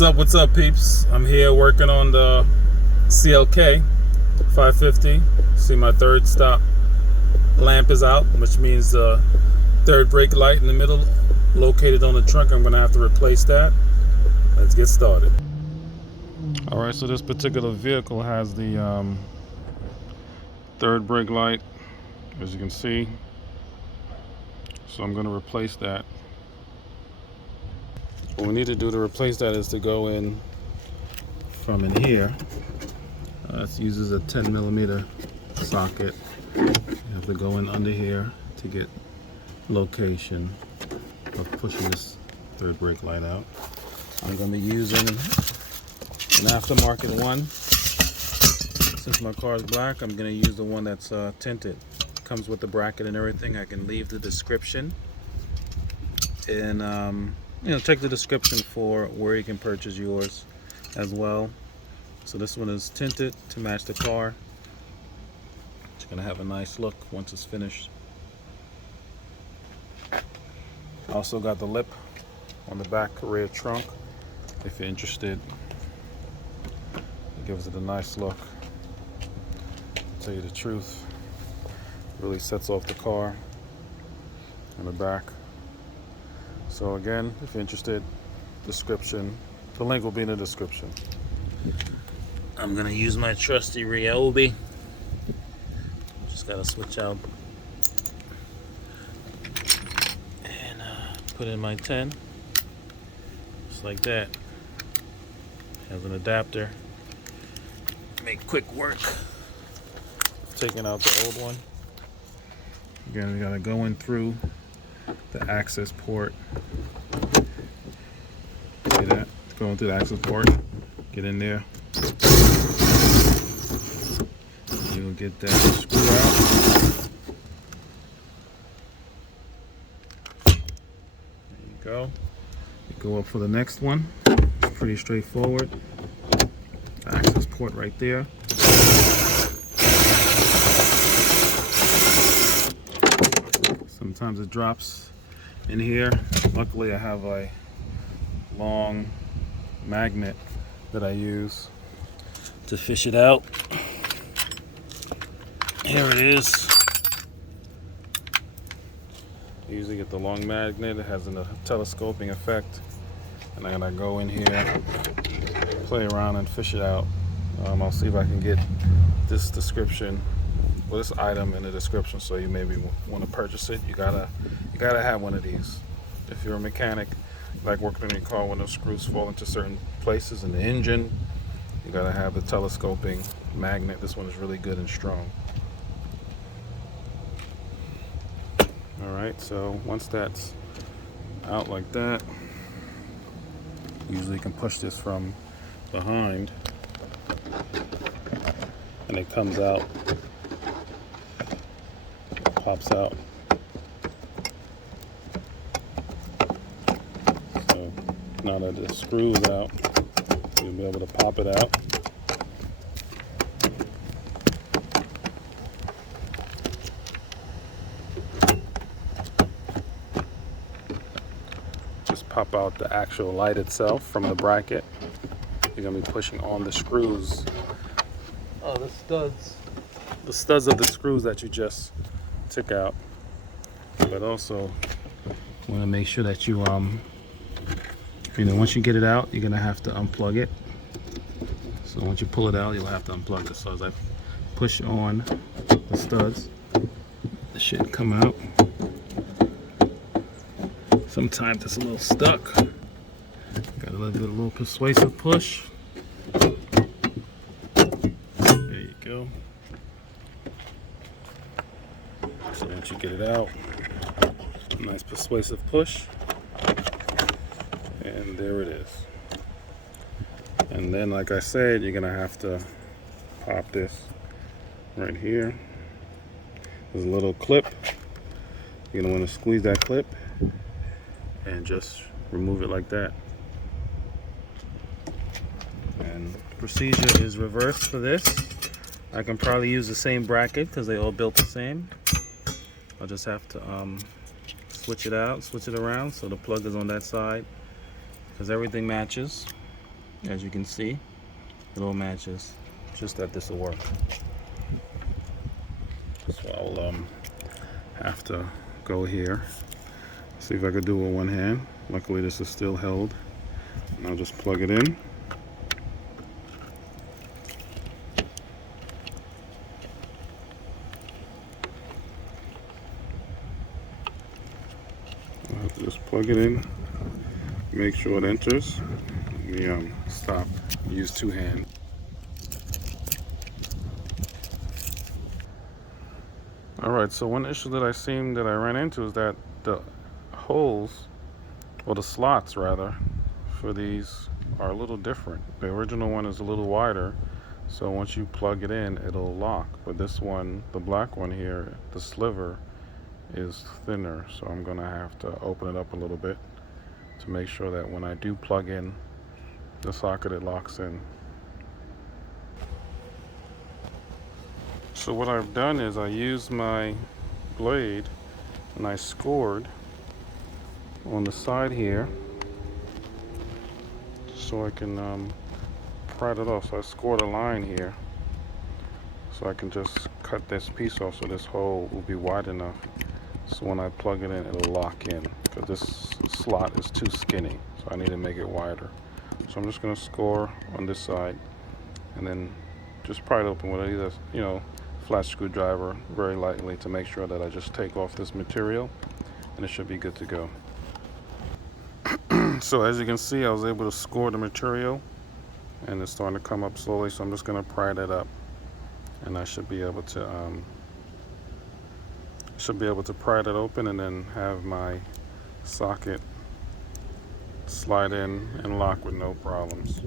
What's up, peeps? I'm here working on the CLK 550. See, my third stop lamp is out, which means the third brake light in the middle located on the trunk. I'm gonna have to replace that. Let's get started. All right, so this particular vehicle has the third brake light, as you can see. So I'm gonna replace that. What we need to do to replace that is to go in from in here. This uses a 10mm socket. You have to go in under here to get location of pushing this third brake light out. I'm going to be using an aftermarket one. Since my car is black, I'm going to use the one that's tinted. Comes with the bracket and everything. I can leave the description and check the description for where you can purchase yours as well. So this one is tinted to match the car. It's gonna have a nice look once it's finished. Also got the lip on the back rear trunk if you're interested. It gives it a nice look. To tell you the truth, it really sets off the car on the back. So again, if you're interested, description. The link will be in the description. I'm gonna use my trusty Ryobi. Just gotta switch out and put in my 10, just like that. Has an adapter. Make quick work of taking out the old one. Again, we gotta go in through the access port. See that? Going through the access port. Get in there. You'll get that screw out. There you go. You go up for the next one. It's pretty straightforward. Access port right there. Sometimes it drops in here. Luckily I have a long magnet that I use to fish it out. Here it is. I usually get the long magnet. It has a telescoping effect, and I'm gonna go in here, play around and fish it out. I'll see if I can get this description, well, this item in the description, so you maybe want to purchase it. You gotta have one of these. If you're a mechanic, like working on your car when those screws fall into certain places in the engine, you gotta have the telescoping magnet. This one is really good and strong. Alright, so once that's out like that, usually you can push this from behind and it comes out, pops out. So now that the screw is out, you'll be able to pop it out. Just pop out the actual light itself from the bracket. You're gonna be pushing on the screws. Oh, the studs of the screws that you just took out. But also want to make sure that you once you get it out, you're gonna have to unplug it. So once you pull it out, you'll have to unplug it. So as I push on the studs, it should come out. Sometimes it's a little stuck. Got a little persuasive push. There you go. So once you get it out, nice persuasive push, and there it is. And then, like I said, you're gonna have to pop this right here. There's a little clip. You're gonna want to squeeze that clip and just remove it like that. And the procedure is reversed for this. I can probably use the same bracket because they all built the same. I'll just have to switch it out, switch it around so the plug is on that side, because everything matches. As you can see, it all matches, just that this will work. So I'll have to go here, see if I could do it with one hand. Luckily this is still held, and I'll just plug it in. I'll have to just plug it in, make sure it enters. Let me stop, use two hands. Alright, so one issue that I ran into is that the holes, or the slots rather, for these are a little different. The original one is a little wider, so once you plug it in, it'll lock. But this one, the black one here, the sliver is thinner, so I'm gonna have to open it up a little bit to make sure that when I do plug in the socket, it locks in. So what I've done is I used my blade and I scored on the side here so I can pry it off. So I scored a line here so I can just cut this piece off, so this hole will be wide enough so when I plug it in, it'll lock in, because this slot is too skinny, so I need to make it wider. So I'm just going to score on this side and then just pry it open with either, flat screwdriver very lightly to make sure that I just take off this material, and it should be good to go. So as you can see, I was able to score the material and it's starting to come up slowly, so I'm just going to pry that up, and I should be able to pry that open and then have my socket slide in and lock with no problems.